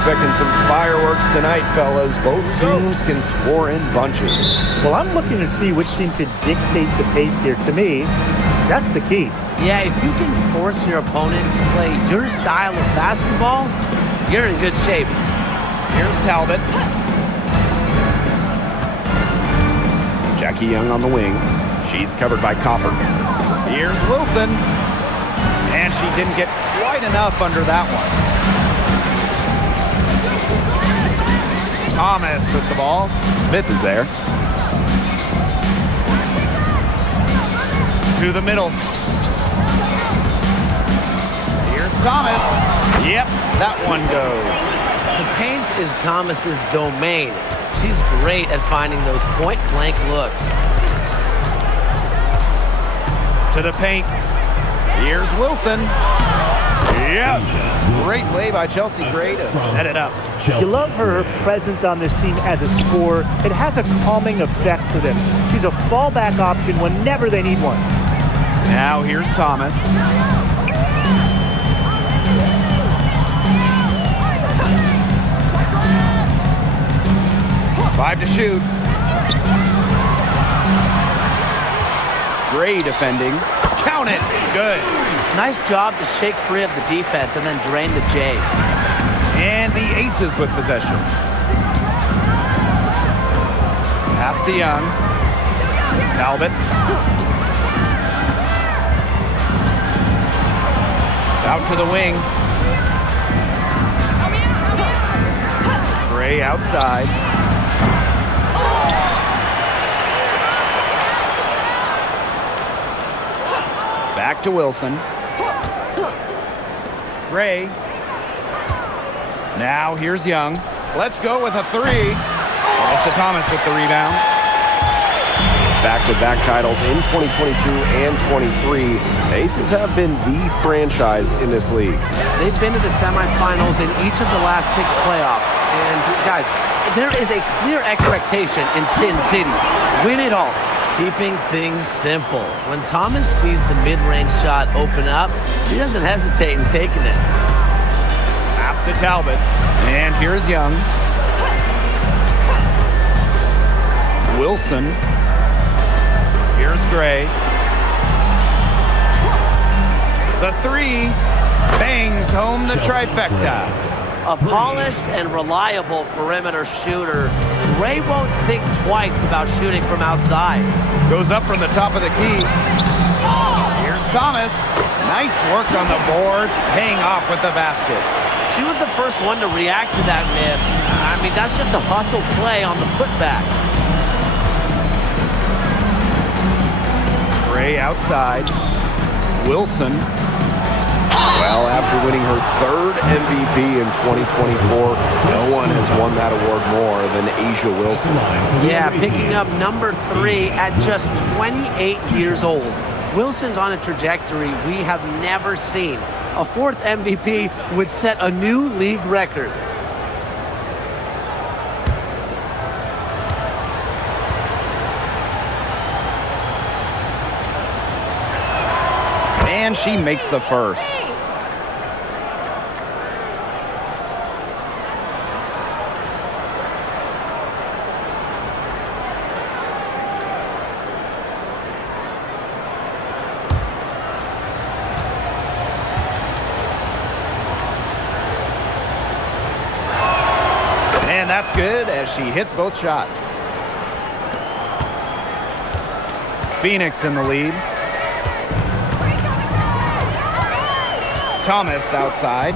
expecting some fireworks tonight, fellas. Both teams can score in bunches. Well, I'm looking to see which team could dictate the pace here. To me, that's the key. Yeah, if you can force your opponent to play your style of basketball, you're in good shape. Here's Talbot. Jackie Young on the wing. She's covered by Copper. Here's Wilson. And she didn't get quite enough under that one. Thomas with the ball. Smith is there. To the middle. Here's Thomas. Yep, that one goes. The paint is Thomas's domain. She's great at finding those point-blank looks. To the paint. Here's Wilson. Yes. Great play by Chelsea Gray to set it up. You love her presence on this team as a scorer. It has a calming effect for them. She's a fallback option whenever they need one. Now here's Thomas. Five to shoot. Gray defending. Count it. Good. Nice job to shake free of the defense and then drain the J. And the Aces with possession. Pass to Young. Talbot. Out to the wing. Gray outside. Back to Wilson. Gray. Now here's Young. Let's go with a three. Melissa Thomas with the rebound. Back-to-back titles in 2022 and 23. The Aces have been the franchise in this league. They've been to the semifinals in each of the last 6 playoffs. And guys, there is a clear expectation in Sin City. Win it all. Keeping things simple. When Thomas sees the mid-range shot open up, he doesn't hesitate in taking it. Pass to Talbot. And here's Young. Wilson. Here's Gray. The three bangs home the trifecta. A polished and reliable perimeter shooter. Gray won't think twice about shooting from outside. Goes up from the top of the key. Here's Thomas. Nice work on the boards, paying off with the basket. She was the first one to react to that miss. I mean, that's just a hustle play on the putback. Gray outside. Wilson. Well, after winning her 3rd MVP in 2024, no one has won that award more than Asia Wilson. Yeah, picking up number 3 at just 28 years old. Wilson's on a trajectory we have never seen. A 4th MVP would set a new league record. And she makes the first. And that's good as she hits both shots. Phoenix in the lead. Thomas outside.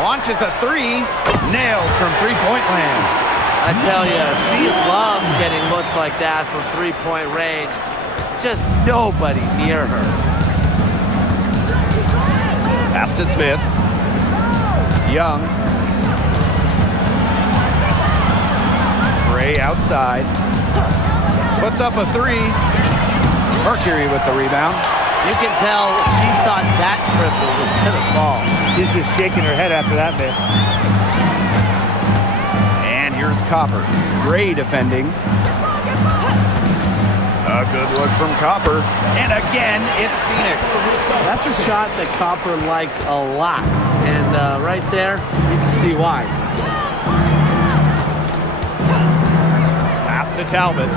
Launches a three. Nailed from three-point land. I tell you, she loves getting looks like that from three-point range. Just nobody near her. Pass to Smith. Young. Gray outside. Splits up a three. Mercury with the rebound. You can tell she thought that triple was going to fall. She's just shaking her head after that miss. And here's Copper. Gray defending. A good look from Copper. And again, it's Phoenix. That's a shot that Copper likes a lot. And right there, you can see why. Pass to Talbot.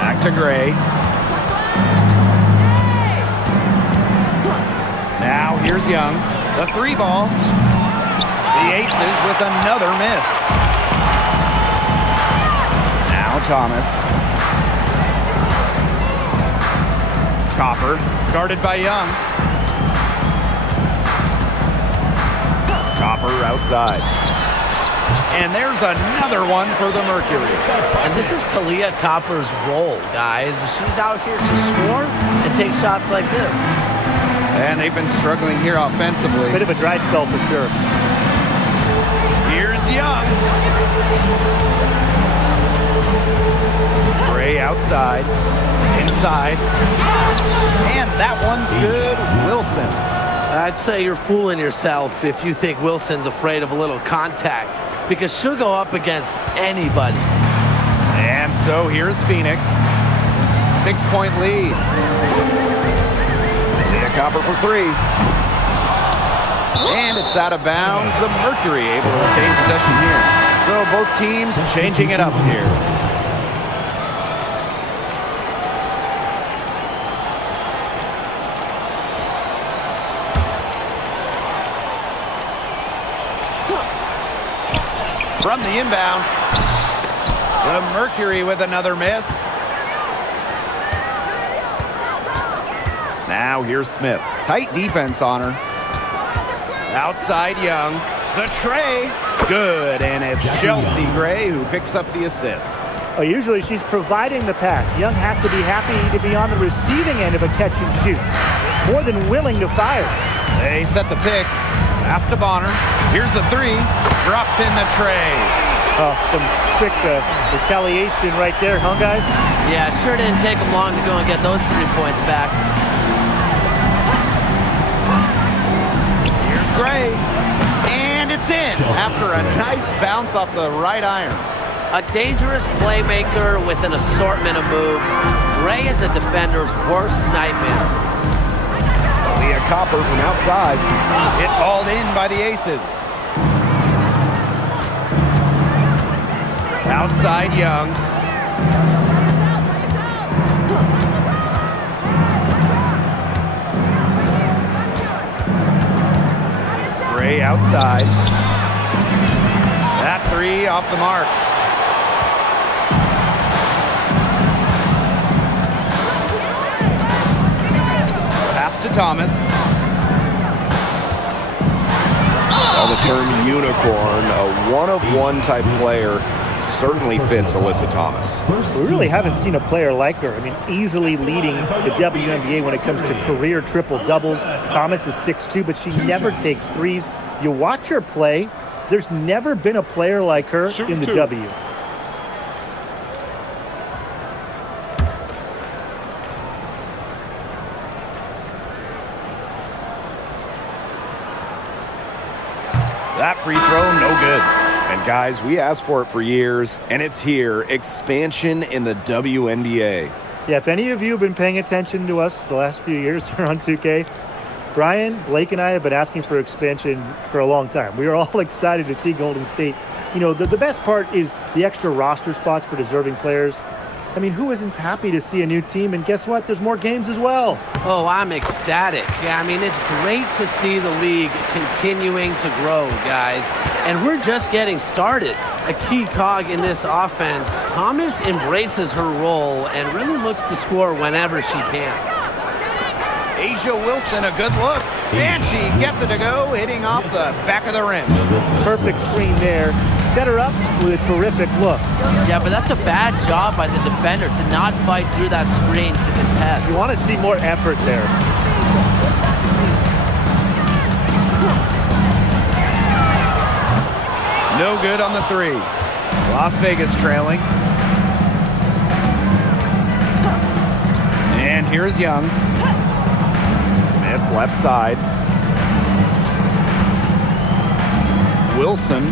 Back to Gray. Now here's Young. The 3 ball. The Aces with another miss. Now Thomas. Copper, guarded by Young. Copper outside. And there's another one for the Mercury. And this is Kalia Copper's role, guys. She's out here to score and take shots like this. And they've been struggling here offensively. Bit of a dry spell for sure. Here's Young. Gray outside. Inside. And that one's good. Wilson. I'd say you're fooling yourself if you think Wilson's afraid of a little contact, because she'll go up against anybody. And so here's Phoenix. 6-point lead. Copper for 3. And it's out of bounds. The Mercury able to retain possession here. So both teams changing it up here. From the inbound, the Mercury with another miss. Now here's Smith. Tight defense on her. Outside Young. The tray. Good. And it's Chelsea Gray who picks up the assist. Oh, usually she's providing the pass. Young has to be happy to be on the receiving end of a catch and shoot. More than willing to fire. They set the pick. Pass to Bonner. Here's the 3. Drops in the tray. Oh, some quick retaliation right there, huh, guys? Yeah, sure didn't take them long to go and get those 3 points back. Gray, and it's in after a nice bounce off the right iron. A dangerous playmaker with an assortment of moves. Gray is a defender's worst nightmare. Leah Copper from outside. It's hauled in by the Aces. Outside Young. Gray outside. That 3 off the mark. Pass to Thomas. Well, the term unicorn, a one-of-one type player, certainly fits Alyssa Thomas. We really haven't seen a player like her. I mean, easily leading the WNBA when it comes to career triple-doubles. Thomas is 6'2", but she never takes threes. You watch her play, there's never been a player like her in the W. That free throw, no good. And guys, we asked for it for years, and it's here. Expansion in the WNBA. Yeah, if any of you have been paying attention to us the last few years here on 2K, Brian, Blake, and I have been asking for expansion for a long time. We are all excited to see Golden State. You know, the best part is the extra roster spots for deserving players. I mean, who isn't happy to see a new team? And guess what? There's more games as well. Oh, I'm ecstatic. Yeah, I mean, it's great to see the league continuing to grow, guys. And we're just getting started. A key cog in this offense. Thomas embraces her role and really looks to score whenever she can. Asia Wilson, a good look. And she gets it to go, hitting off the back of the rim. Perfect screen there. Set her up with a terrific look. Yeah, but that's a bad job by the defender to not fight through that screen to contest. You want to see more effort there. No good on the 3. Las Vegas trailing. And here's Young. Smith left side. Wilson.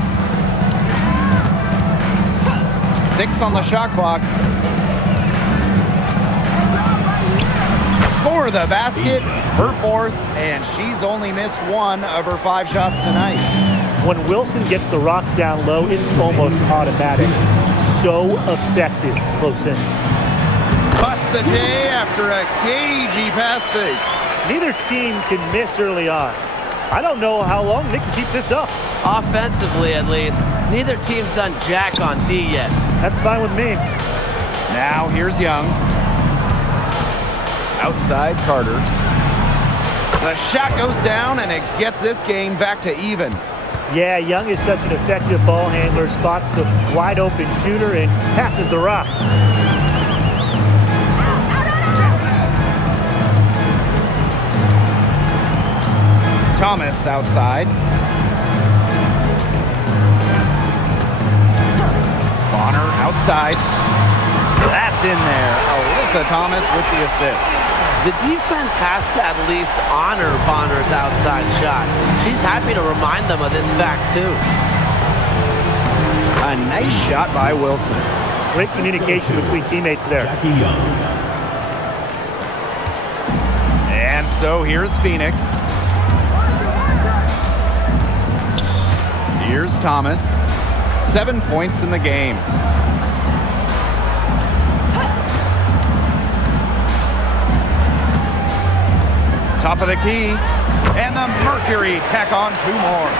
6 on the shot clock. Score the basket, her 4th, and she's only missed 1 of her 5 shots tonight. When Wilson gets the rock down low, it's almost automatic. So effective close in. Busts the day after a cagey pass fake. Neither team can miss early on. I don't know how long they can keep this up. Offensively, at least. Neither team's done jack on D yet. That's fine with me. Now here's Young. Outside Carter. The shot goes down, and it gets this game back to even. Yeah, Young is such an effective ball handler, spots the wide open shooter and passes the rock. Thomas outside. Bonner outside. That's in there. Alyssa Thomas with the assist. The defense has to at least honor Bonner's outside shot. She's happy to remind them of this fact, too. A nice shot by Wilson. Great communication between teammates there. And so here's Phoenix. Here's Thomas. 7 points in the game. Top of the key, and the Mercury tack on 2 more.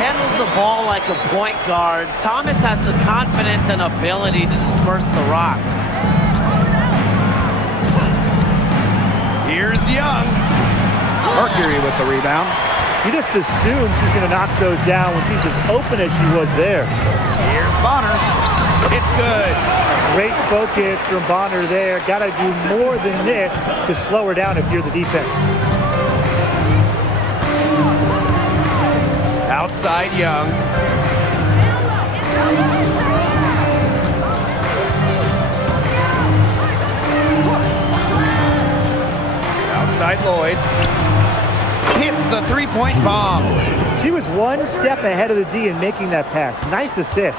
Handles the ball like a point guard. Thomas has the confidence and ability to disperse the rock. Here's Young. Mercury with the rebound. You just assume she's going to knock those down when she's as open as she was there. Here's Bonner. It's good. Great focus from Bonner there. Got to do more than this to slow her down if you're the defense. Outside Young. Outside Lloyd. Hits the 3-point bomb. She was 1 step ahead of the D in making that pass. Nice assist.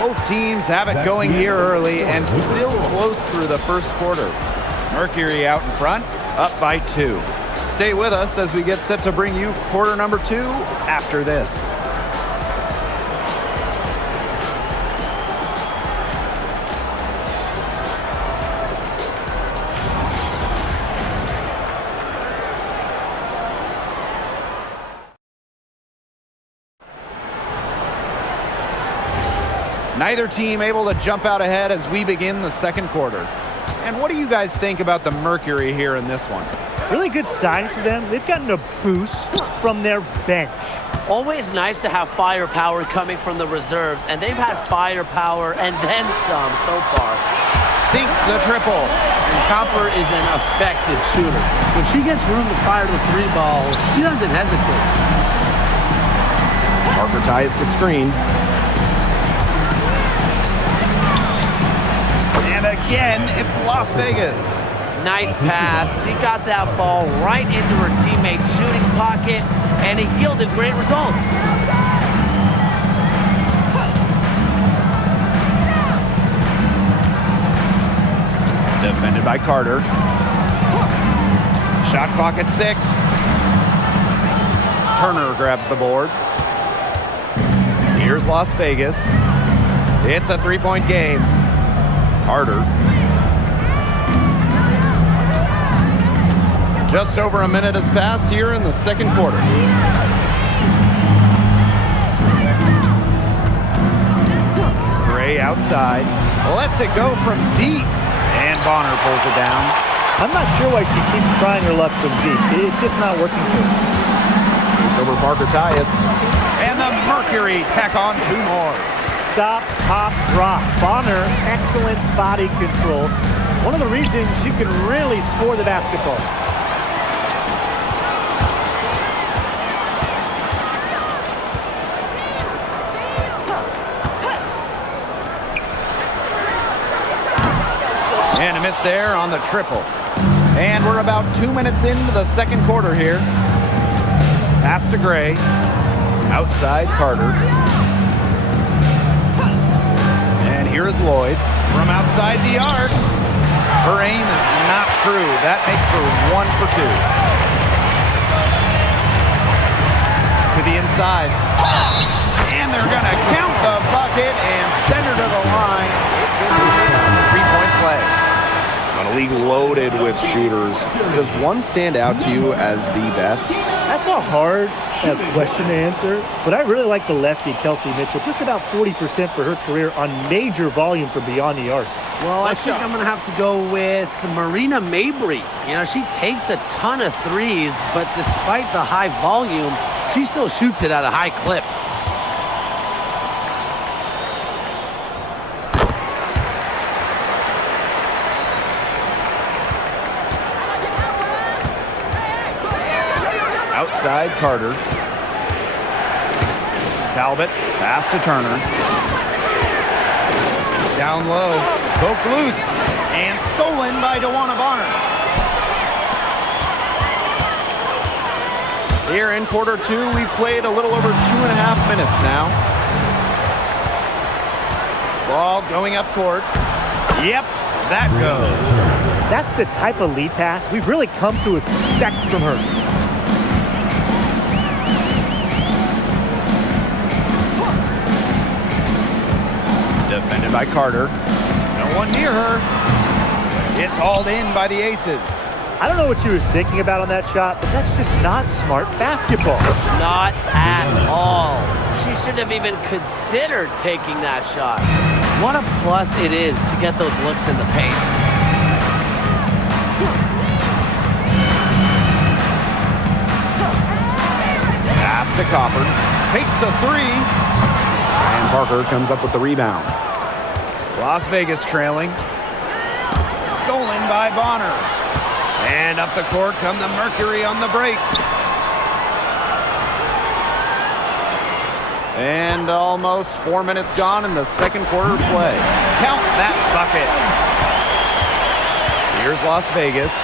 Both teams have it going here early and still close through the first quarter. Mercury out in front, up by 2. Stay with us as we get set to bring you quarter number 2 after this. Neither team able to jump out ahead as we begin the second quarter. And what do you guys think about the Mercury here in this one? Really good sign for them. They've gotten a boost from their bench. Always nice to have firepower coming from the reserves, and they've had firepower and then some so far. Sinks the triple. And Copper is an effective shooter. When she gets room to fire the 3 ball, she doesn't hesitate. Parker ties the screen. And again, it's Las Vegas. Nice pass. She got that ball right into her teammate's shooting pocket, and it yielded great results. Defended by Carter. Shot clock at 6. Turner grabs the board. Here's Las Vegas. It's a 3-point game. Carter. Just over a minute has passed here in the second quarter. Gray outside. Lets it go from deep. And Bonner pulls it down. I'm not sure why she keeps trying her luck from deep. It's just not working for her. It's over Parker Tyus. And the Mercury tack on 2 more. Stop, pop, drop. Bonner, excellent body control. One of the reasons she can really score the basketball. And a miss there on the triple. And we're about 2 minutes into the second quarter here. Pass to Gray. Outside Carter. Here is Lloyd from outside the arc. Her aim is not true. That makes her 1 for 2. To the inside. And they're going to count the bucket and send her to the line. Three-point play. On a league loaded with shooters, does one stand out to you as the best? That's a hard question to answer, but I really like the lefty, Kelsey Mitchell. Just about 40% for her career on major volume from beyond the arc. Well, I think I'm going to have to go with Marina Mabry. You know, she takes a ton of threes, but despite the high volume, she still shoots it at a high clip. Outside Carter. Talbot, pass to Turner. Down low, poked loose, and stolen by DeWanna Bonner. Here in quarter 2, we've played a little over 2.5 minutes now. Ball going up court. Yep, that goes. That's the type of lead pass we've really come to expect from her. Defended by Carter. No one near her. It's hauled in by the Aces. I don't know what she was thinking about on that shot, but that's just not smart basketball. Not at all. She shouldn't have even considered taking that shot. What a plus it is to get those looks in the paint. Pass to Copper. Takes the 3. And Parker comes up with the rebound. Las Vegas trailing. Stolen by Bonner. And up the court come the Mercury on the break. And almost 4 minutes gone in the second quarter of play. Count that bucket. Here's Las Vegas.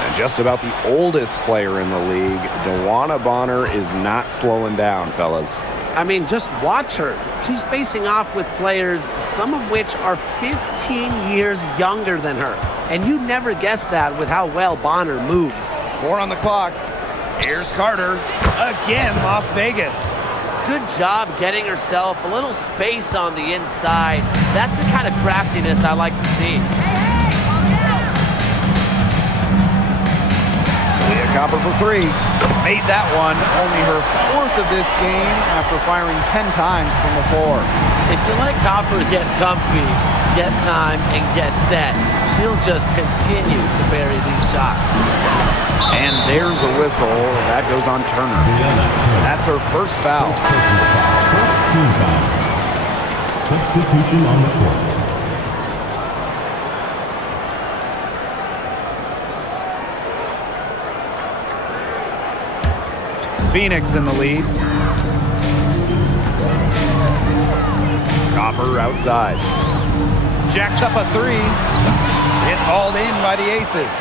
And just about the oldest player in the league, DeWanna Bonner is not slowing down, fellas. I mean, just watch her. She's facing off with players, some of which are 15 years younger than her. And you never guess that with how well Bonner moves. 4 on the clock. Here's Carter. Again, Las Vegas. Good job getting herself a little space on the inside. That's the kind of craftiness I like to see. Leah Copper for 3. Made that one. Only her 4th of this game after firing 10 times from the floor. If you let Copper get comfy, get time, and get set, she'll just continue to bury these shots. And there's a whistle. That goes on Turner. That's her first foul. First team foul. Substitution on the court. Phoenix in the lead. Copper outside. Jacks up a 3. It's hauled in by the Aces.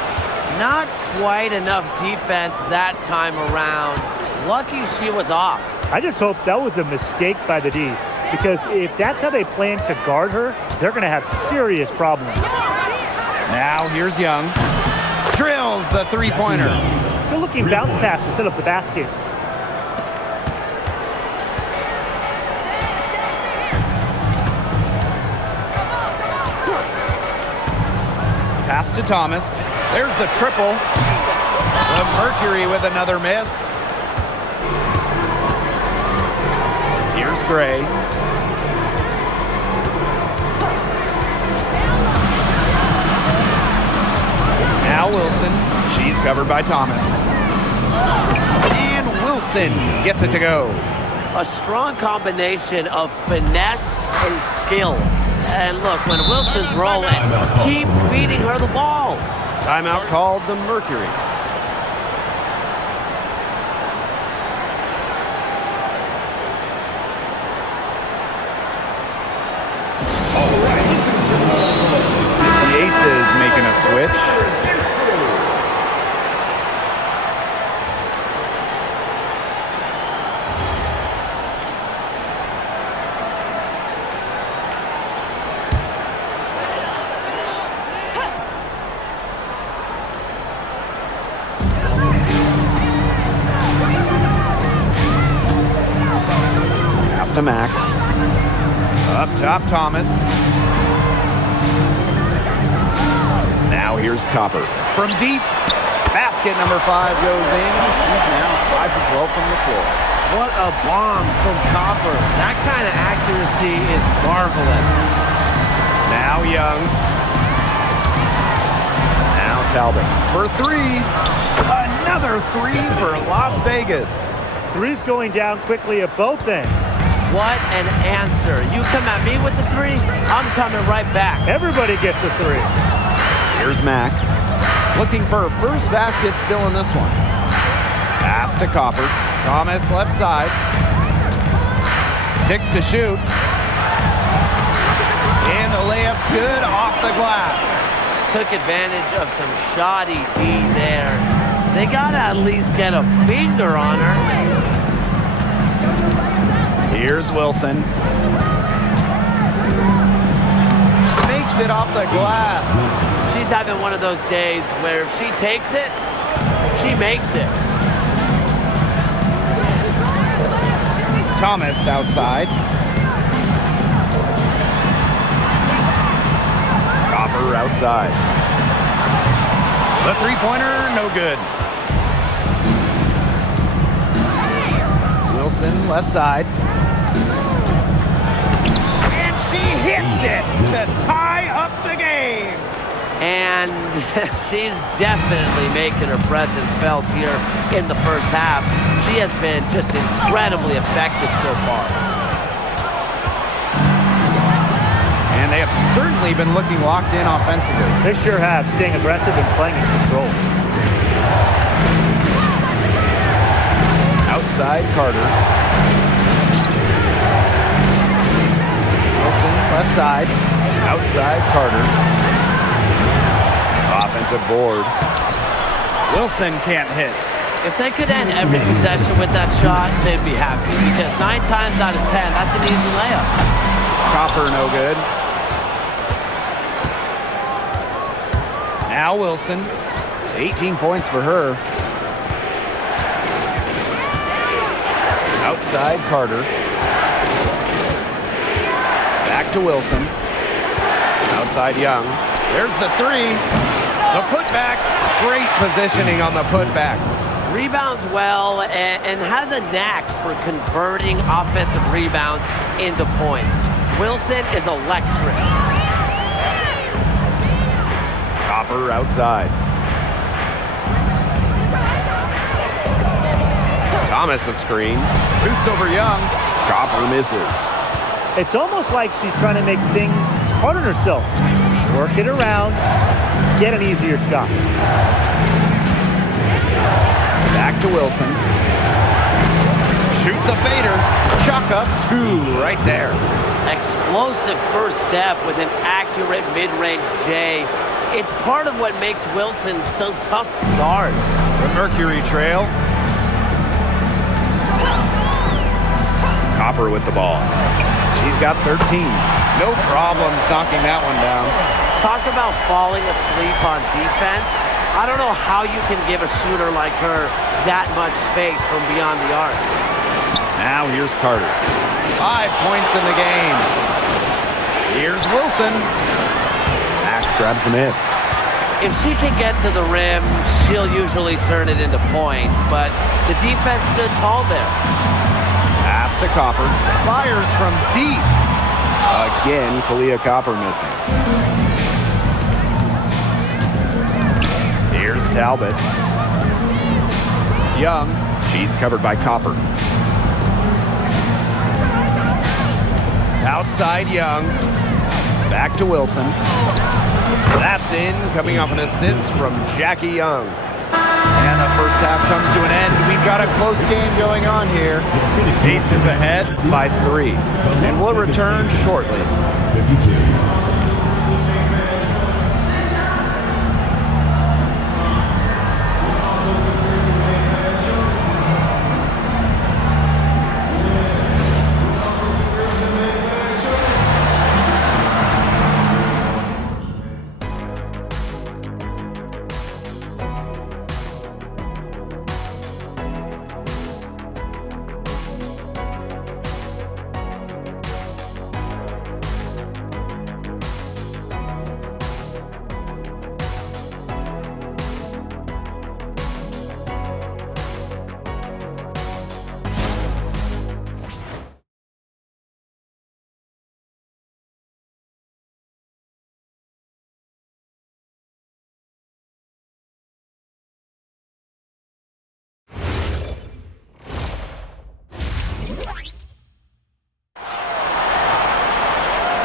Not quite enough defense that time around. Lucky she was off. I just hope that was a mistake by the D, because if that's how they plan to guard her, they're going to have serious problems. Now here's Young. Drills the 3-pointer. Good looking bounce pass to set up the basket. Pass to Thomas. There's the triple. The Mercury with another miss. Here's Gray. Now Wilson. She's covered by Thomas. And Wilson gets it to go. A strong combination of finesse and skill. And look, when Wilson's rolling, keep feeding her the ball. Timeout called the Mercury. The Aces making a switch. to Mac. Up top, Thomas. Now here's Copper. From deep. Basket number 5 goes in. He's now 5 for 12 from the floor. What a bomb from Copper. That kind of accuracy is marvelous. Now Young. Now Talbot. For 3. Another 3 for Las Vegas. Three's going down quickly at both ends. What an answer. You come at me with the 3, I'm coming right back. Everybody gets a 3. Here's Mac. Looking for a first basket still in this one. Pass to Copper. Thomas left side. 6 to shoot. And the layup's good off the glass. Took advantage of some shoddy D there. They gotta at least get a finger on her. Here's Wilson. Makes it off the glass. She's having one of those days where if she takes it, she makes it. Thomas outside. Copper outside. The three-pointer, no good. Wilson left side. And she hits it to tie up the game. And she's definitely making her presence felt here in the first half. She has been just incredibly effective so far. And they have certainly been looking locked in offensively. They sure have, staying aggressive and playing in control. Outside Carter. Wilson left side. Outside Carter. Offensive board. Wilson can't hit. If they could end every possession with that shot, they'd be happy. Because 9 times out of 10, that's an easy layup. Copper no good. Now Wilson. 18 points for her. Outside Carter. Back to Wilson. Outside Young. There's the 3. The putback. Great positioning on the putback. Rebounds well and has a knack for converting offensive rebounds into points. Wilson is electric. Copper outside. Thomas a screen. Shoots over Young. Copper misses. It's almost like she's trying to make things hard on herself. Work it around, get an easier shot. Back to Wilson. Shoots a fader. Chuck up 2 right there. Explosive first step with an accurate mid-range J. It's part of what makes Wilson so tough to guard. The Mercury trail. Copper with the ball. She's got 13. No problems knocking that one down. Talk about falling asleep on defense. I don't know how you can give a shooter like her that much space from beyond the arc. Now here's Carter. 5 points in the game. Here's Wilson. Mac grabs the miss. If she can get to the rim, she'll usually turn it into points, but the defense stood tall there. Pass to Copper. Fires from deep. Again, Kalia Copper missing. Here's Talbot. Young. She's covered by Copper. Outside Young. Back to Wilson. That's in, coming off an assist from Jackie Young. And the first half comes to an end. We've got a close game going on here. Ace is ahead by 3. And we'll return shortly. 52.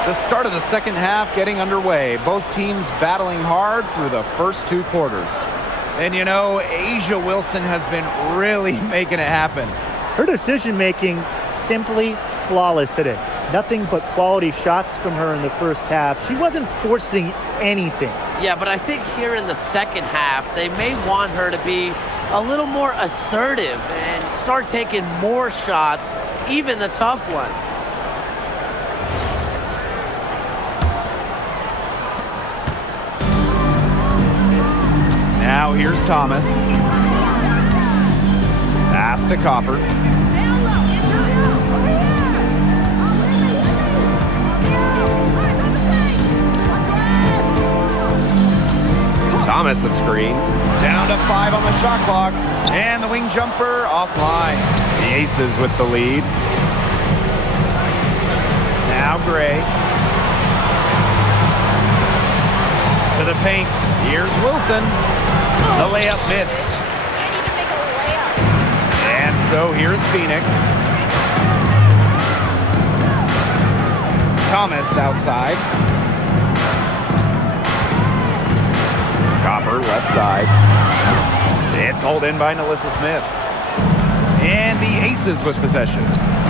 The start of the second half getting underway. Both teams battling hard through the first 2 quarters. And you know, A'ja Wilson has been really making it happen. Her decision-making simply flawless today. Nothing but quality shots from her in the first half. She wasn't forcing anything. Yeah, but I think here in the second half, they may want her to be a little more assertive and start taking more shots, even the tough ones. Now here's Thomas. Pass to Copper. Thomas a screen. Down to 5 on the shot clock. And the wing jumper offline. The Aces with the lead. Now Gray. To the paint. Here's Wilson. The layup missed. And so here's Phoenix. Thomas outside. Copper left side. It's hauled in by Nalissa Smith. And the Aces with possession.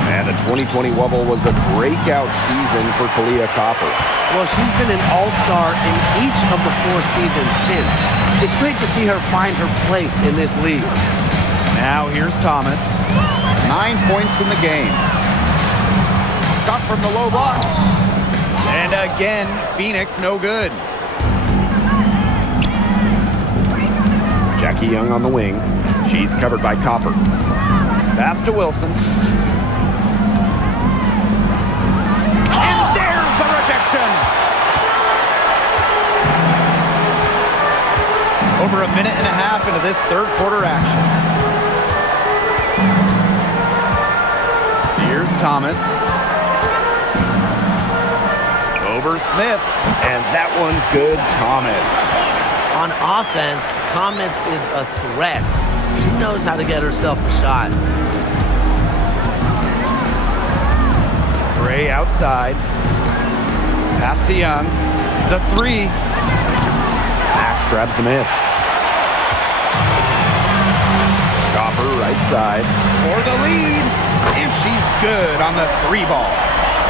And the 2020 Wubble was a breakout season for Kalia Copper. Well, she's been an all-star in each of the 4 seasons since. It's great to see her find her place in this league. Now here's Thomas. 9 points in the game. Shot from the low block. And again, Phoenix no good. Jackie Young on the wing. She's covered by Copper. Pass to Wilson. And there's the rejection. Over a minute and a half into this third quarter action. Here's Thomas. Over Smith. And that one's good, Thomas. On offense, Thomas is a threat. She knows how to get herself a shot. Gray outside. Pass to Young. The 3. Mack grabs the miss. Copper right side. For the lead. And she's good on the 3 ball.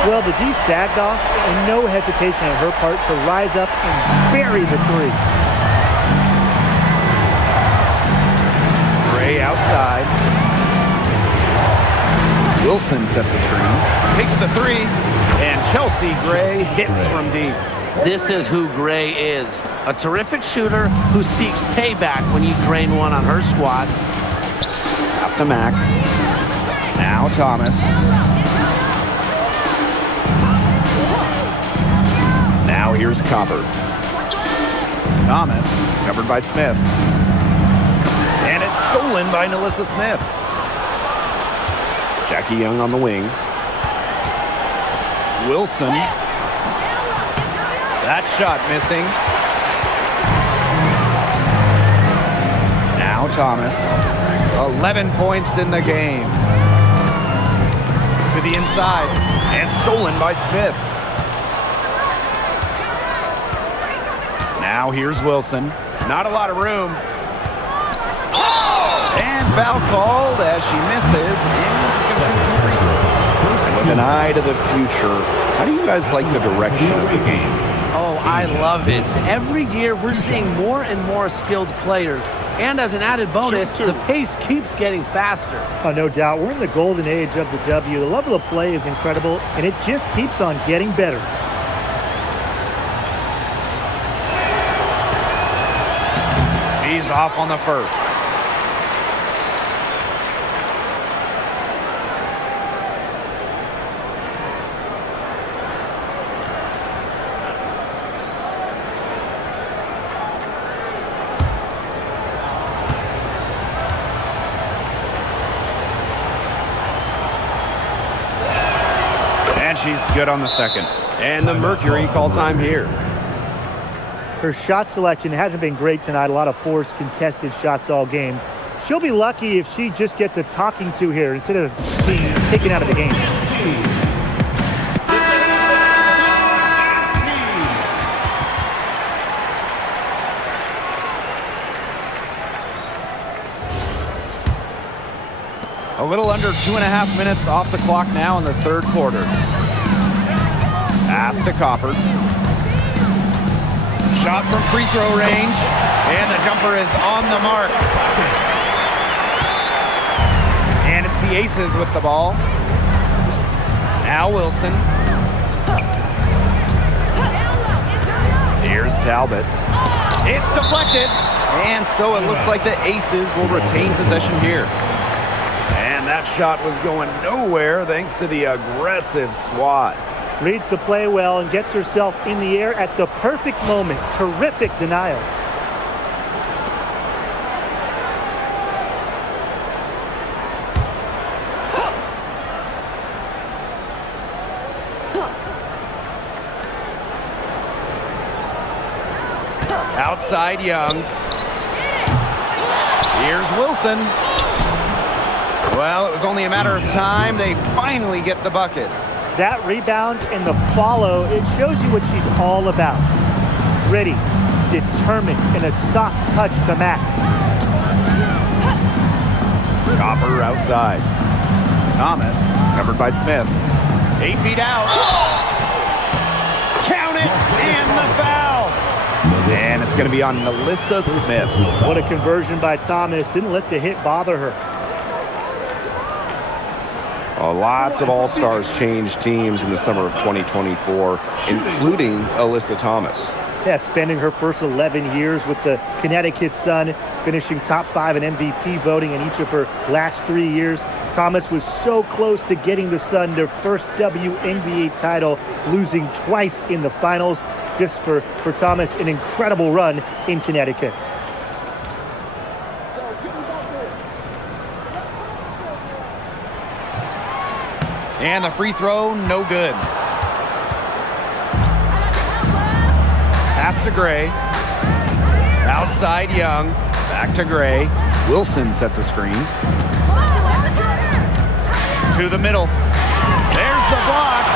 Well, the D sagged off, and no hesitation on her part to rise up and bury the 3. Gray outside. Wilson sets a screen. Takes the 3. And Chelsea Gray hits from deep. This is who Gray is. A terrific shooter who seeks payback when you drain one on her squad. Pass to Mack. Now Thomas. Now here's Copper. Thomas covered by Smith. And it's stolen by Nalissa Smith. Jackie Young on the wing. Wilson. That shot missing. Now Thomas. 11 points in the game. To the inside. And stolen by Smith. Now here's Wilson. Not a lot of room. And foul called as she misses. And with an eye to the future, how do you guys like the direction of the game? Oh, I love it. Every year we're seeing more and more skilled players. And as an added bonus, the pace keeps getting faster. Oh, no doubt. We're in the golden age of the W. The level of play is incredible, and it just keeps on getting better. He's off on the first. And she's good on the second. And the Mercury call time here. Her shot selection hasn't been great tonight. A lot of forced, contested shots all game. She'll be lucky if she just gets a talking to here instead of being taken out of the game. A little under 2.5 minutes off the clock now in the third quarter. Pass to Copper. Shot from free throw range, and the jumper is on the mark. And it's the Aces with the ball. Now Wilson. Here's Talbot. It's deflected, and so it looks like the Aces will retain possession here. And that shot was going nowhere thanks to the aggressive swat. Reads the play well and gets herself in the air at the perfect moment. Terrific denial. Outside Young. Here's Wilson. Well, it was only a matter of time. They finally get the bucket. That rebound and the follow, it shows you what she's all about. Gritty, determined, and a soft touch to match. Copper outside. Thomas, covered by Smith. 8 feet out. Count it, and the foul. And it's going to be on Melissa Smith. What a conversion by Thomas. Didn't let the hit bother her. Lots of All-Stars changed teams in the summer of 2024, including Alyssa Thomas. Yeah, spending her first 11 years with the Connecticut Sun, finishing top 5 in MVP voting in each of her last 3 years. Thomas was so close to getting the Sun their first WNBA title, losing twice in the finals. Just for Thomas, an incredible run in Connecticut. And the free throw, no good. Pass to Gray. Outside Young. Back to Gray. Wilson sets a screen. To the middle. There's the block.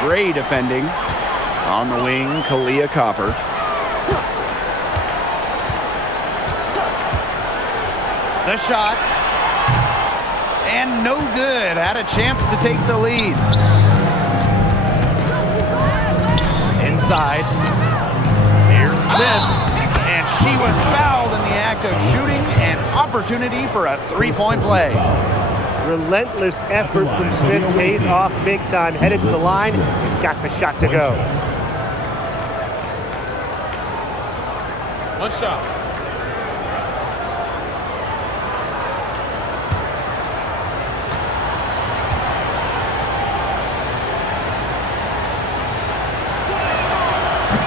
Gray defending. On the wing, Kalia Copper. The shot. And no good. Had a chance to take the lead. Inside. Here's Smith. And she was fouled in the act of shooting. An opportunity for a three-point play. Relentless effort from Smith pays off big time. Headed to the line. Got the shot to go. One shot.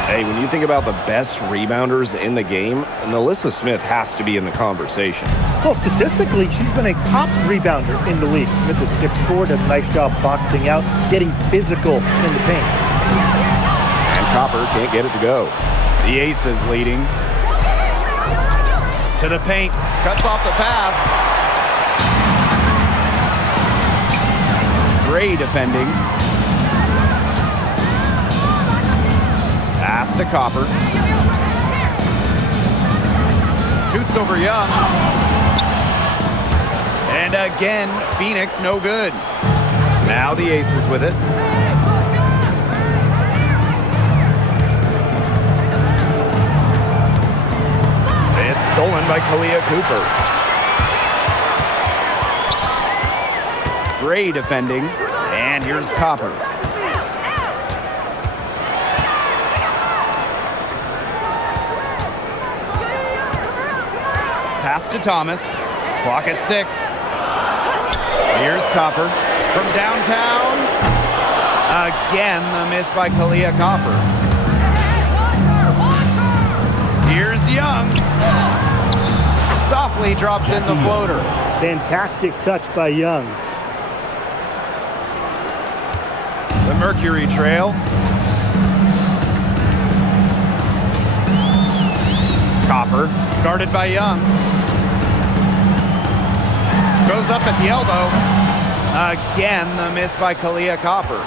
Hey, when you think about the best rebounders in the game, Melissa Smith has to be in the conversation. Well, statistically, she's been a top rebounder in the league. Smith is 6'4", does a nice job boxing out, getting physical in the paint. And Copper can't get it to go. The Aces leading. To the paint. Cuts off the pass. Gray defending. Pass to Copper. Shoots over Young. And again, Phoenix no good. Now the Aces with it. It's stolen by Kalia Cooper. Gray defending. And here's Copper. Pass to Thomas. Clock at 6. Here's Copper from downtown. Again, the miss by Kalia Copper. Here's Young. Softly drops in the floater. Fantastic touch by Young. The Mercury trail. Copper, guarded by Young. Goes up at the elbow. Again, the miss by Kalia Copper.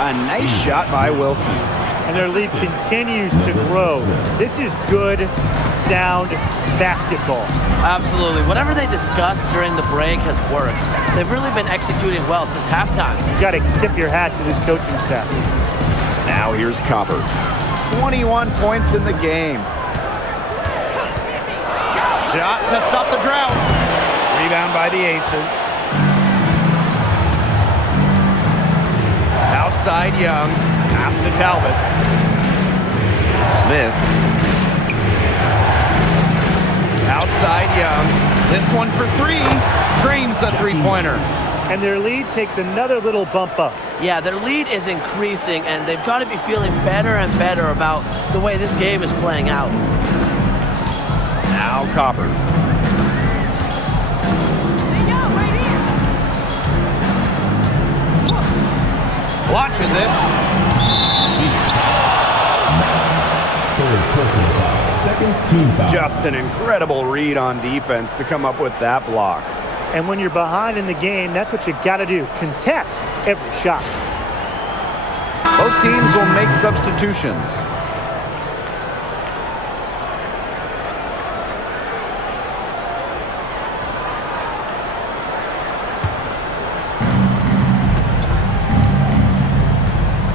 A nice shot by Wilson. and their lead continues to grow. This is good, sound basketball. Absolutely. Whatever they discussed during the break has worked. They've really been executing well since halftime. You got to tip your hat to this coaching staff. Now here's Copper. 21 points in the game. Shot to stop the drought. Rebound by the Aces. Outside Young. Pass to Talbot. Smith. Outside Young. This one for three. Drains the three-pointer. And their lead takes another little bump up. Yeah, their lead is increasing, and they've got to be feeling better and better about the way this game is playing out. Now Copper. Watches it. Third personal foul. Second team foul. Just an incredible read on defense to come up with that block. And when you're behind in the game, that's what you got to do. Contest every shot. Both teams will make substitutions.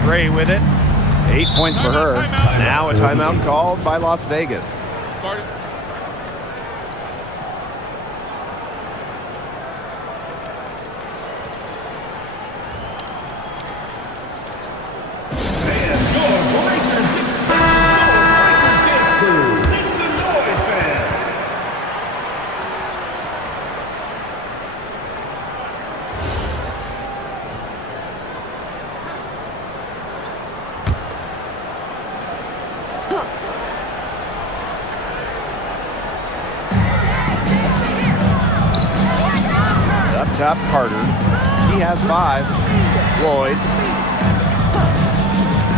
Gray with it. 8 points for her. Now a timeout called by Las Vegas. Up top, Carter. He has 5. Floyd.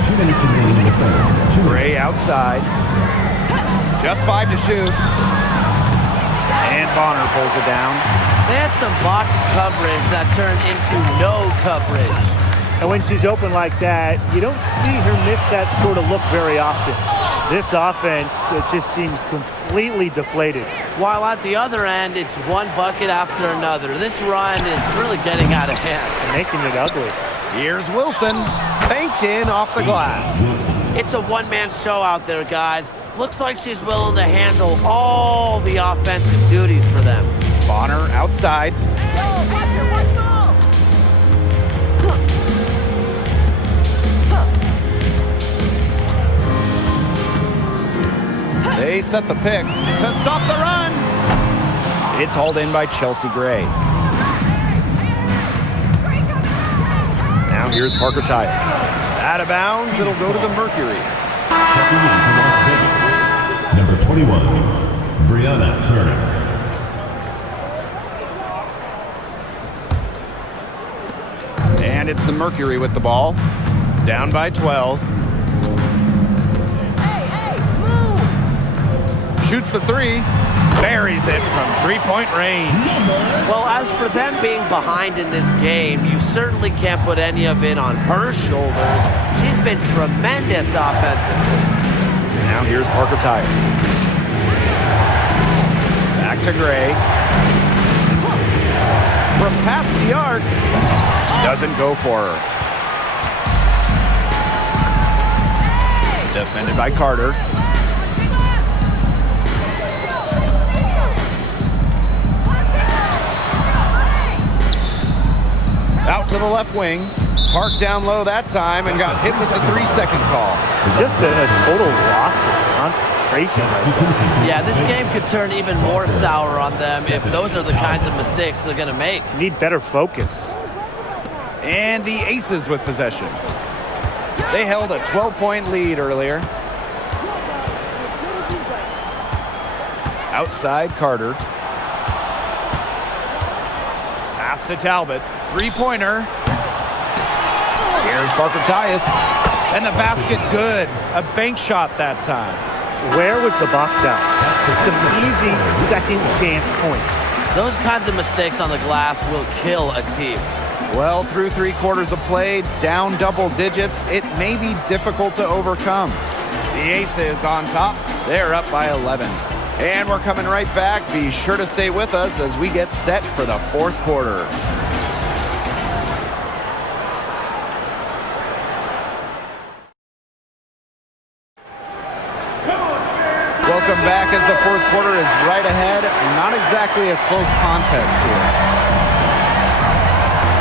2 minutes remaining in the third. Gray outside. Just 5 to shoot. And Bonner pulls it down. They had some box coverage that turned into no coverage. And when she's open like that, you don't see her miss that sort of look very often. This offense, it just seems completely deflated. While at the other end, it's one bucket after another. This run is really getting out of hand. Making it ugly. Here's Wilson. Banked in off the glass. It's a one-man show out there, guys. Looks like she's willing to handle all the offensive duties for them. Bonner outside. They set the pick to stop the run. It's hauled in by Chelsea Gray. Now here's Parker Tyus. Out of bounds, it'll go to the Mercury. Checking in from Las Vegas. Number 21, Brianna Turner. And it's the Mercury with the ball. Down by 12. Shoots the 3. Buries it from three-point range. Well, as for them being behind in this game, you certainly can't put any of it on her shoulders. She's been tremendous offensively. Now here's Parker Tyus. Back to Gray. From past the arc. Doesn't go for her. Defended by Carter. Out to the left wing. Parked down low that time and got hit with the 3-second call. Just a total loss of concentration. Yeah, this game could turn even more sour on them if those are the kinds of mistakes they're going to make. You need better focus. And the Aces with possession. They held a 12-point lead earlier. Outside Carter. Pass to Talbot. Three-pointer. Here's Parker Tyus. And the basket good. A bank shot that time. Where was the box out? Some easy second chance points. Those kinds of mistakes on the glass will kill a team. Well, through 3 quarters of play, down double digits, it may be difficult to overcome. The Aces on top. They're up by 11. And we're coming right back. Be sure to stay with us as we get set for the 4th quarter. Welcome back as the 4th quarter is right ahead. Not exactly a close contest here.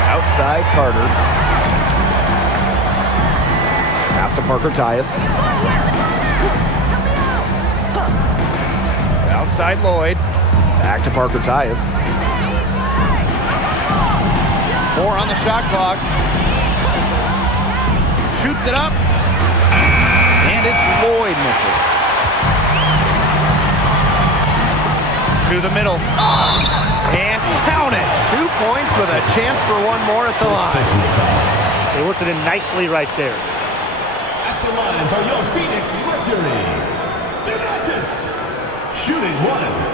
Outside Carter. Pass to Parker Tyus. Outside Lloyd. Back to Parker Tyus. 4 on the shot clock. Shoots it up. And it's Lloyd missing. To the middle. And count it. 2 points with a chance for one more at the line. They worked it in nicely right there. At the line for your Phoenix Mercury, Donatus, shooting 1.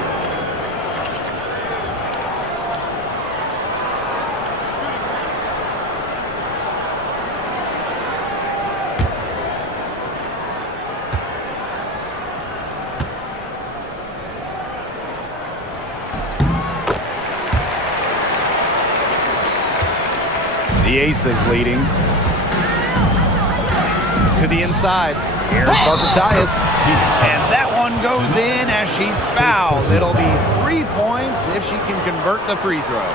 The Aces leading. To the inside. Here's Parker Tyus. And that one goes in as she's fouled. It'll be 3 points if she can convert the free throw.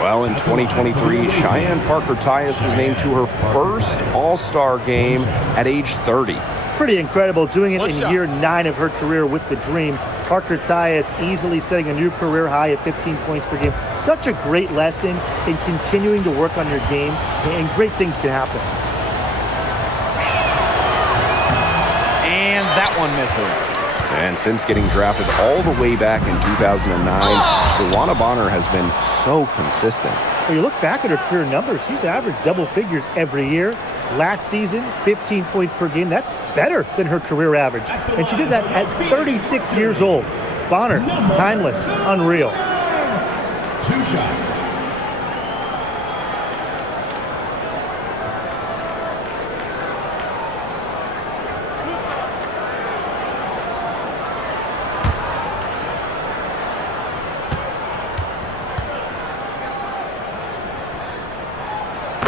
Well, in 2023, Cheyenne Parker Tyus was named to her first All-Star game at age 30. Pretty incredible, doing it in year 9 of her career with the Dream. Parker Tyus easily setting a new career high at 15 points per game. Such a great lesson in continuing to work on your game, and great things can happen. And that one misses. And since getting drafted all the way back in 2009, DeWanna Bonner has been so consistent. When you look back at her career numbers, she's averaged double figures every year. Last season, 15 points per game. That's better than her career average. And she did that at 36 years old. Bonner, timeless, unreal. 2 shots.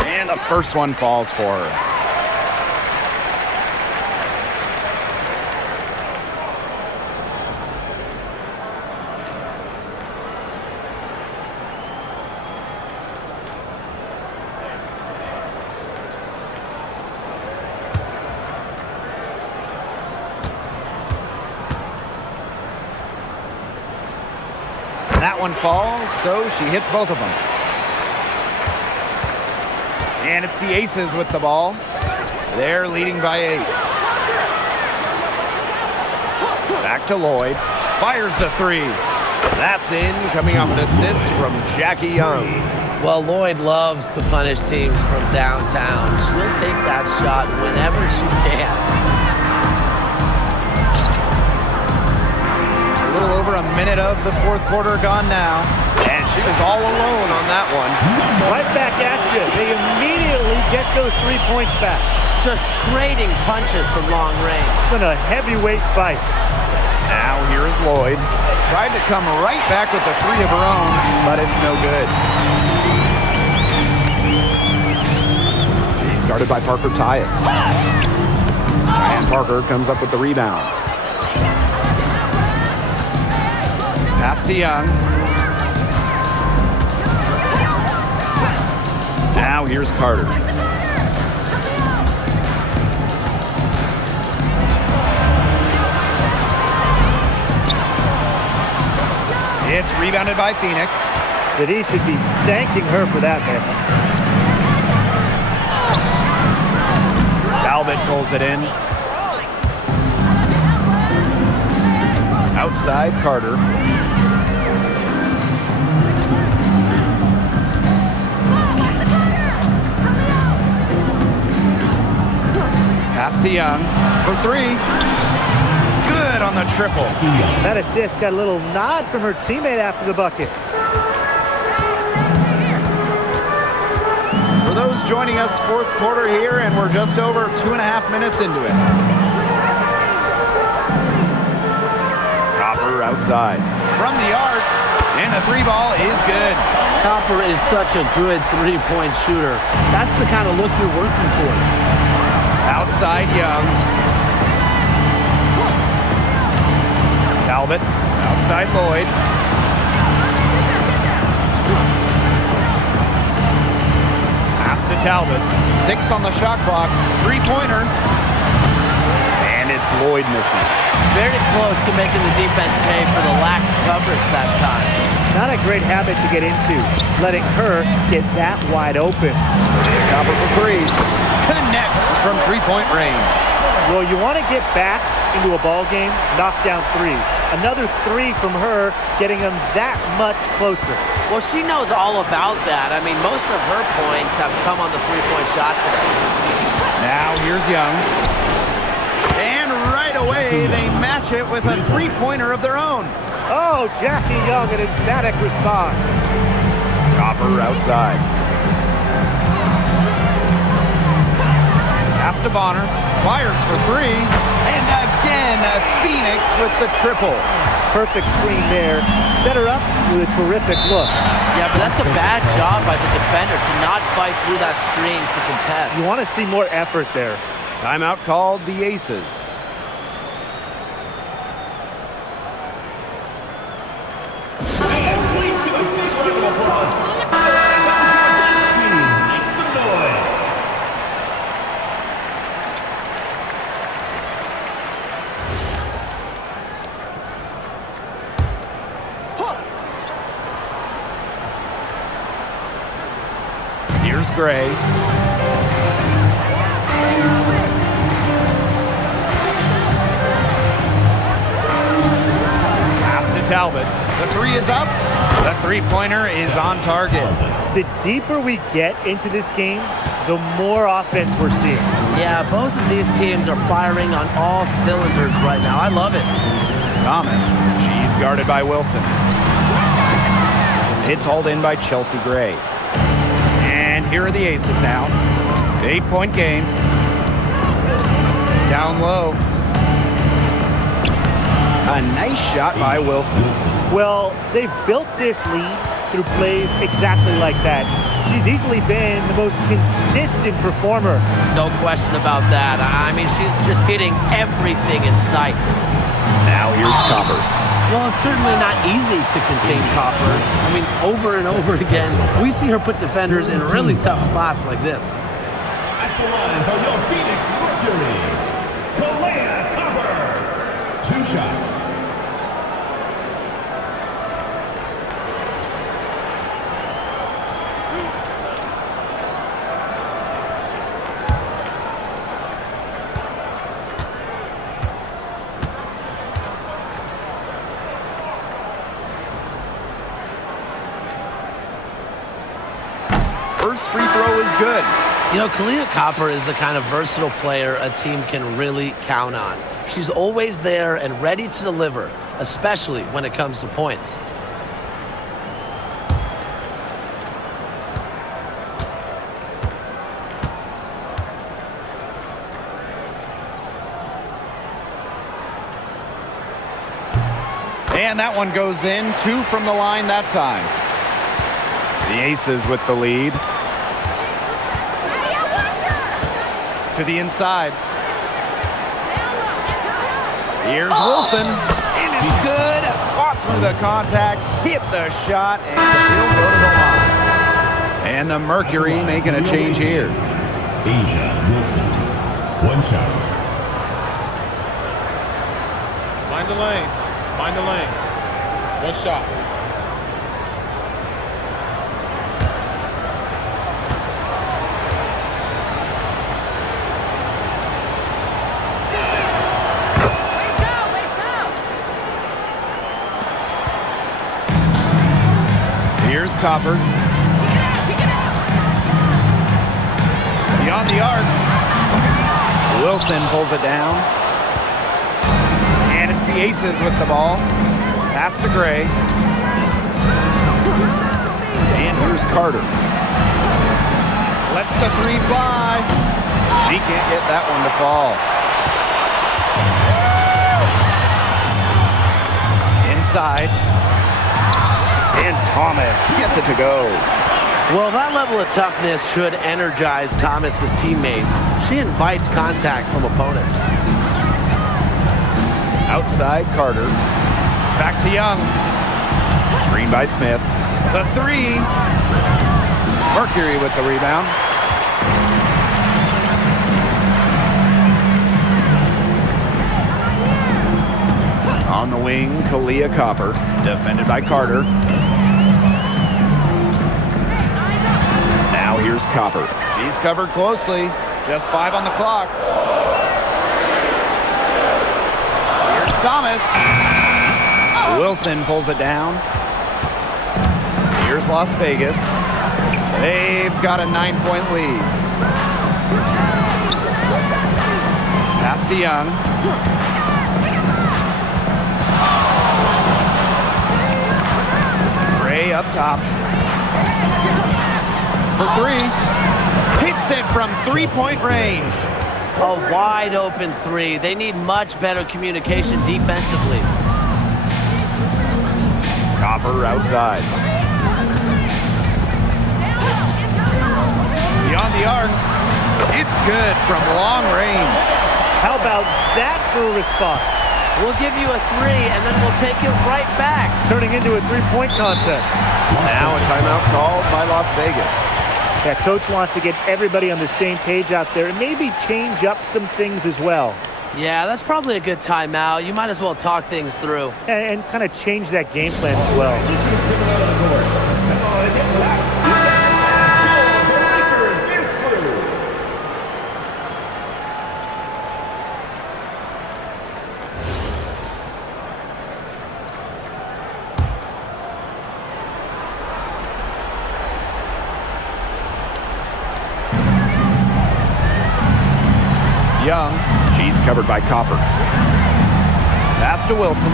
And the first one falls for her. That one falls, so she hits both of them. And it's the Aces with the ball. They're leading by 8. Back to Lloyd. Fires the 3. That's in, coming off an assist from Jackie Young. Well, Lloyd loves to punish teams from downtown. She'll take that shot whenever she can. A little over a minute of the 4th quarter gone now. And she was all alone on that one. Right back at you. They immediately get those 3 points back. Just trading punches from long range. It's been a heavyweight fight. Now here is Lloyd. Tried to come right back with the 3 of her own, but it's no good. He started by Parker Tyus. Cheyenne Parker comes up with the rebound. Pass to Young. Now here's Carter. It's rebounded by Phoenix. That he should be thanking her for that miss. Talbot pulls it in. Outside Carter. Pass to Young for 3. Good on the triple. That assist got a little nod from her teammate after the bucket. those joining us, fourth quarter here, and we're just over 2.5 minutes into it. Copper outside. From the arc, and the three ball is good. Copper is such a good three-point shooter. That's the kind of look you're working towards. Outside Young. Talbot. Outside Lloyd. Pass to Talbot. 6 on the shot clock. Three-pointer. And it's Lloyd missing. Very close to making the defense pay for the lax coverage that time. Not a great habit to get into, letting her get that wide open. Copper for three. Connects from three-point range. Well, you want to get back into a ball game, knock down threes. Another three from her, getting them that much closer. Well, she knows all about that. I mean, most of her points have come on the three-point shot today. Now here's Young. And right away, they match it with a three-pointer of their own. Oh, Jackie Young, an emphatic response. Copper outside. Pass to Bonner. Fires for three. And again, Phoenix with the triple. Perfect screen there. Set her up with a terrific look. Yeah, but that's a bad job by the defender to not fight through that screen to contest. You want to see more effort there. Timeout called the Aces. Here's Gray. Pass to Talbot. The three is up. The three-pointer is on target. The deeper we get into this game, the more offense we're seeing. Yeah, both of these teams are firing on all cylinders right now. I love it. Thomas. She's guarded by Wilson. It's hauled in by Chelsea Gray. And here are the Aces now. 8-point game. Down low. A nice shot by Wilson. Well, they've built this lead through plays exactly like that. She's easily been the most consistent performer. No question about that. I mean, she's just hitting everything in sight. Now here's Copper. Well, it's certainly not easy to contain Copper. I mean, over and over again, we see her put defenders in really tough spots like this. At the line for your Phoenix Mercury, Copper. 2 shots. First free throw is good. You know, Kalia Copper is the kind of versatile player a team can really count on. She's always there and ready to deliver, especially when it comes to points. And that one goes in. 2 from the line that time. The Aces with the lead. To the inside. Here's Wilson. And it's good. Fought through the contact, hit the shot, and still go to the line. And the Mercury making a change here. Asia Wilson. 1 shot. Mind the lanes. Mind the lanes. 1 shot. Here's Copper. Beyond the arc. Wilson pulls it down. And it's the Aces with the ball. Pass to Gray. And here's Carter. Lets the three fly. She can't get that one to fall. Inside. And Thomas gets it to go. Well, that level of toughness should energize Thomas's teammates. She invites contact from opponents. Outside Carter. Back to Young. Screen by Smith. The three. Mercury with the rebound. On the wing, Kalia Copper. Defended by Carter. Now here's Copper. She's covered closely. Just 5 on the clock. Here's Thomas. Wilson pulls it down. Here's Las Vegas. They've got a 9-point lead. Pass to Young. Ray up top. For three. Hits it from 3-point range. A wide open three. They need much better communication defensively. Copper outside. Beyond the arc. It's good from long range. How about that for a response? We'll give you a three, and then we'll take it right back. Turning into a three-point contest. Now a timeout called by Las Vegas. Yeah, coach wants to get everybody on the same page out there and maybe change up some things as well. Yeah, that's probably a good timeout. You might as well talk things through. And kind of change that game plan as well. Young. She's covered by Copper. Pass to Wilson.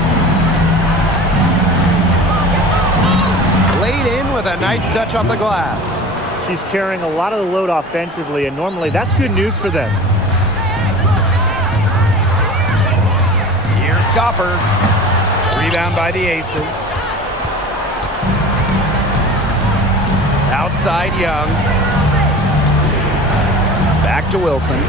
Laid in with a nice touch off the glass. She's carrying a lot of the load offensively, and normally that's good news for them. Here's Copper. Rebound by the Aces. Outside Young. Back to Wilson.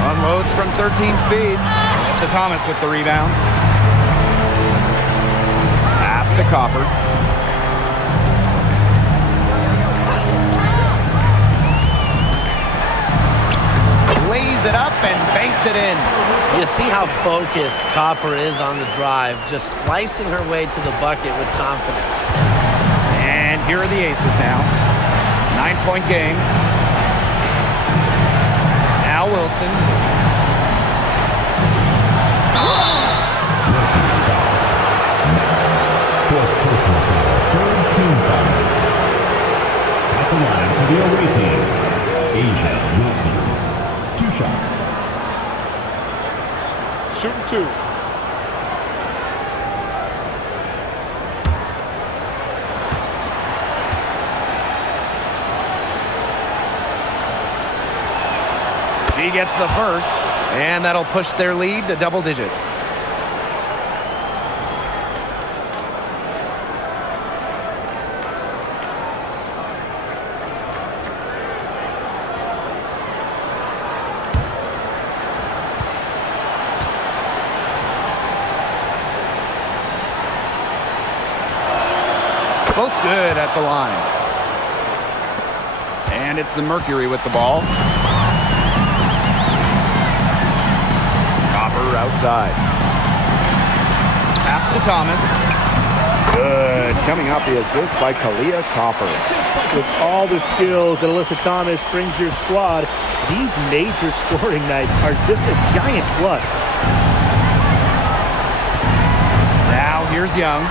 Unloads from 13 feet. It's to Thomas with the rebound. Pass to Copper. Lays it up and banks it in. You see how focused Copper is on the drive, just slicing her way to the bucket with confidence. And here are the Aces now. 9-point game. Now Wilson. Fourth personal foul, third team foul. At the line for the away team, Asia Wilson. 2 shots. Shooting 2. She gets the first, and that'll push their lead to double digits. Both good at the line. And it's the Mercury with the ball. Copper outside. Pass to Thomas. Good. Coming off the assist by Kalia Copper. With all the skills that Alyssa Thomas brings your squad, these major scoring nights are just a giant plus. Now here's Young.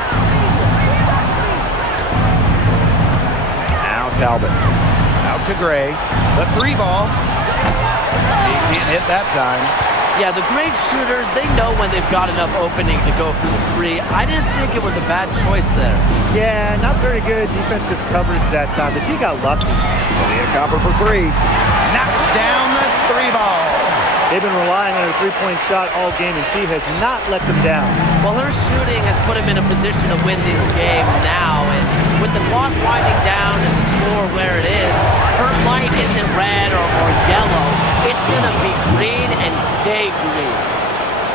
Now Talbot. Out to Gray. The 3 ball. He can't hit that time. Yeah, the great shooters, they know when they've got enough opening to go for the three. I didn't think it was a bad choice there. Yeah, not very good defensive coverage that time. The team got lucky. Leah Copper for three. Knocks down the three ball. They've been relying on her three-point shot all game, and she has not let them down. Well, her shooting has put him in a position to win this game now, and with the clock winding down and the score where it is, her light isn't red or yellow. It's going to be green and stay green.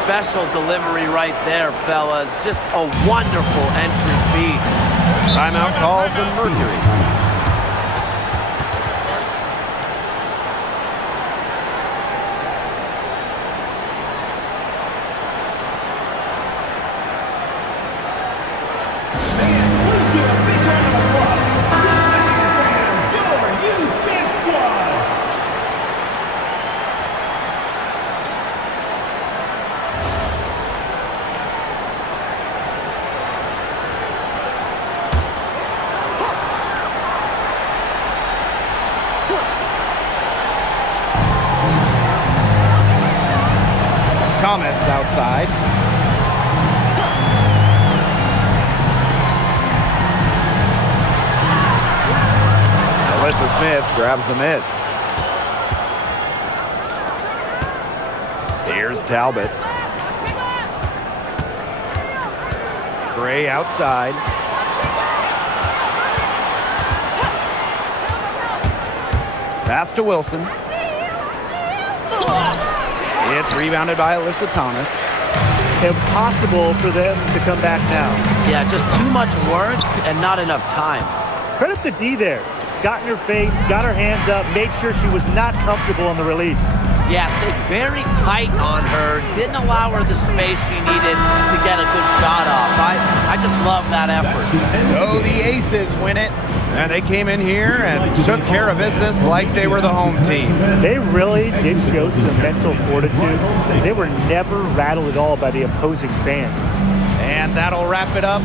Special delivery right there, fellas. Just a wonderful entry feed. Timeout called the Mercury. Thomas outside. Alyssa Smith grabs the miss. Here's Talbot. Gray outside. Pass to Wilson. It's rebounded by Alyssa Thomas. Impossible for them to come back now. Yeah, just too much work and not enough time. Credit the D there. Got in her face, got her hands up, made sure she was not comfortable on the release. Yeah, stayed very tight on her. Didn't allow her the space she needed to get a good shot off. I just love that effort. So the Aces win it. And they came in here and took care of business like they were the home team. They really did show some mental fortitude. They were never rattled at all by the opposing fans. And that'll wrap it up